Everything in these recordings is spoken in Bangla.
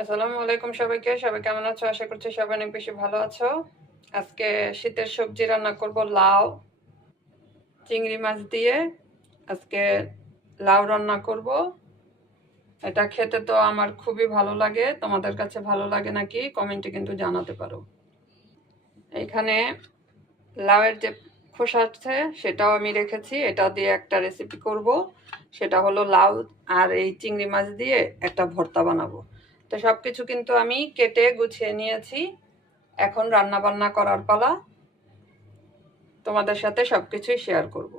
আসসালামু আলাইকুম সবাইকে। সবাই কেমন আছো? আশা করছি সবাই অনেক বেশি ভালো আছো। আজকে শীতের সবজি রান্না করব লাউ, চিংড়ি মাছ দিয়ে। আজকে লাউ রান্না করব। এটা খেতে তো আমার খুবই ভালো লাগে। তোমাদের কাছে ভালো লাগে নাকি কমেন্টে কিন্তু জানাতে পারো। এখানে লাউয়ের যে খোসা আছে সেটাও আমি রেখেছি। এটা দিয়ে একটা রেসিপি করব। সেটা হলো লাউ আর এই চিংড়ি মাছ দিয়ে একটা ভর্তা বানাবো। তো সবকিছু কিন্তু আমি কেটে গুছিয়ে নিয়েছি। এখন রান্না বান্না করার পালা। তোমাদের সাথে সবকিছুই শেয়ার করব।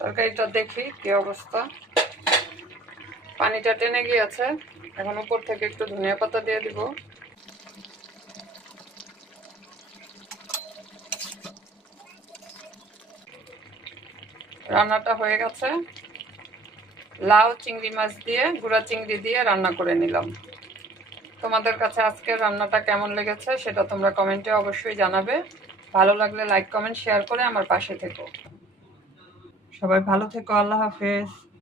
তরকারিটা দেখি কি অবস্থা। পানিটা টেনে গিয়েছে। এখন উপর থেকে একটু ধনিয়া পাতা দিয়ে দিব। রান্নাটা হয়ে গেছে। লাউ চিংড়ি মাছ দিয়ে, গুঁড়া চিংড়ি দিয়ে রান্না করে নিলাম। তোমাদের কাছে আজকের রান্নাটা কেমন লেগেছে সেটা তোমরা কমেন্টে অবশ্যই জানাবে। ভালো লাগলে লাইক কমেন্ট শেয়ার করে আমার পাশে থেকো। সবাই ভালো থেকো। আল্লাহ হাফেজ।